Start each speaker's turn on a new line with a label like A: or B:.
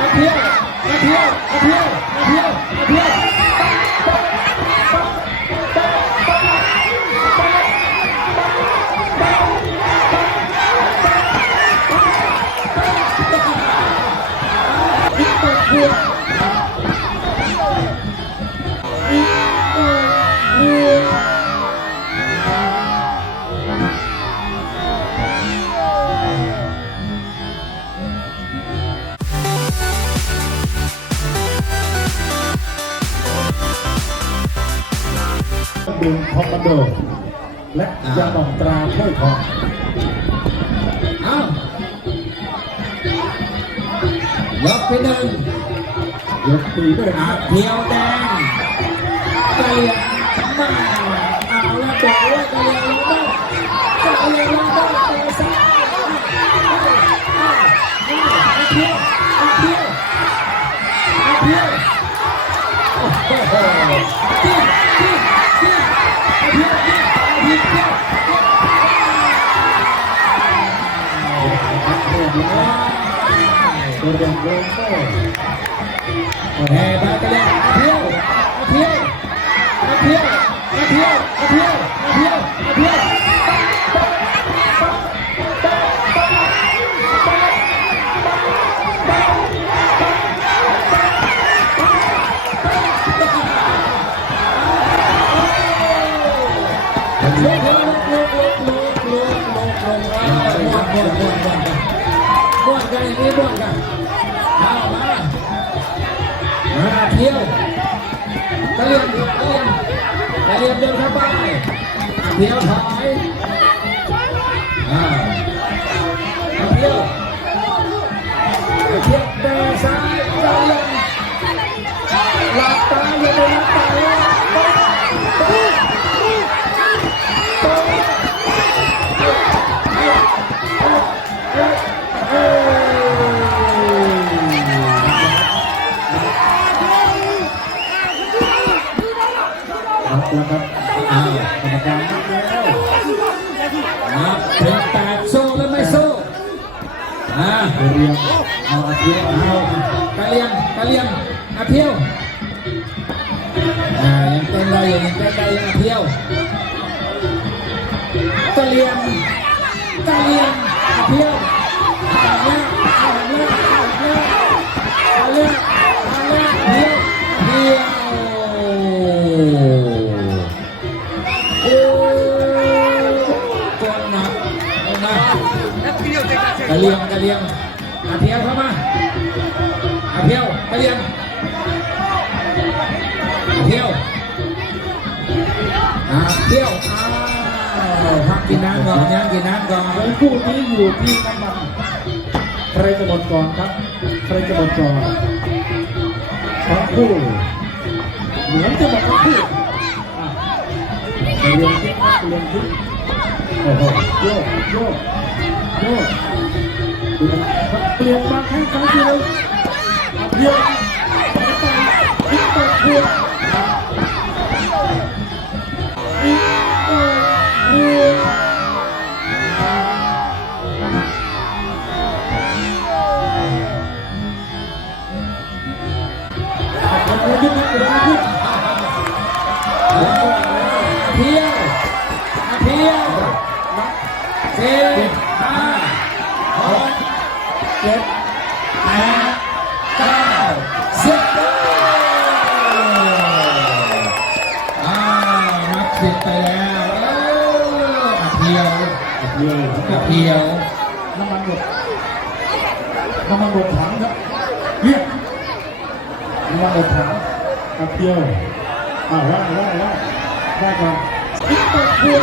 A: มาเที่ยวมาเที่ยวมาเที่ยวมาเที่ยวมาเที่ยว
B: ดึงคอมมานโด และยาดองตราถ้วยทอง
A: อ้าวล็อกไปหนึ่ง
B: ยกตีด้วย
A: อา
B: นะ
A: เพียวแดงกะเหรี่ยงมาเอาละบอกว่ากะเหรี่ยงลงได้กะเหรี่ยงลงได้เตะซ้ายอ้าวอ้าวอ้าวอาเพียวอาเพียวอาเพียวโอ้โหจิ้มจิ้มจิ้มอาเพียวจิ้มอาเพียวจิ้ม
B: ตัวเด่นโรโต้
A: แห่ไปกระเด็นอาเพียวเพียวเพียวเพียวเพียวเพียวเพียวลุกลุกลุกลุกลุกลุกลุกลุกม้วนม้วน ม้วนม้วนม้วนกันอย่างนี้ม้วนกันเอามามาเที่ยวกระเลียมกระเลียมกระเลียมเดินเข้าไปเที่ยวถอย กร
B: รมการนับแล้ว
A: นับเป็นแปดสู้หรือไม่สู้อ่า
B: เรียงเอาอาทิตย์เอา
A: กะเลียมกะเลียมอาเทียวอ่ายังเต้นได้อยู่ยังเต้นได้ยู่อาเทียวกะเลียมกะเลียมอาเทียวผ่าแล้วผ่าแล้วผ่าแล้วผ่าแล้วะเลียมกะเลียมอาเที่ยวเข้ามาอาเที่ยวไปเรียนอาเที่ยวอาเที่ยวอ้าวพักกินน้ำก่อนยังกินน้ำก่อน
B: แล้วคู่นี้อยู่ที่น้ำมันใครจะหมดก่อนครับใครจะหมดก่อนทั้งคู่เหมือนจะหมดทั้งคู่อะเรียงขึ้นครับเรียงขึ้นโอ้โหโยกโยก เปลี่ยนบางแข้สองทีเลยเดียวอีกต่อเดียวต่อเดี
A: ยวขอบคุณที่ติดตา
B: ม
A: แปดเก้าสิบอ้าวนับสิบไปแล้วเอออาเที่ยว
B: เรือ
A: อาเที่ยว
B: น้ำมันหมดน้ำมันหมดถังครับเรียกน้ำมันหมดถังกับเที่ยวอ่าว่าว่าว่าว่าก่อนคิดตกเพียง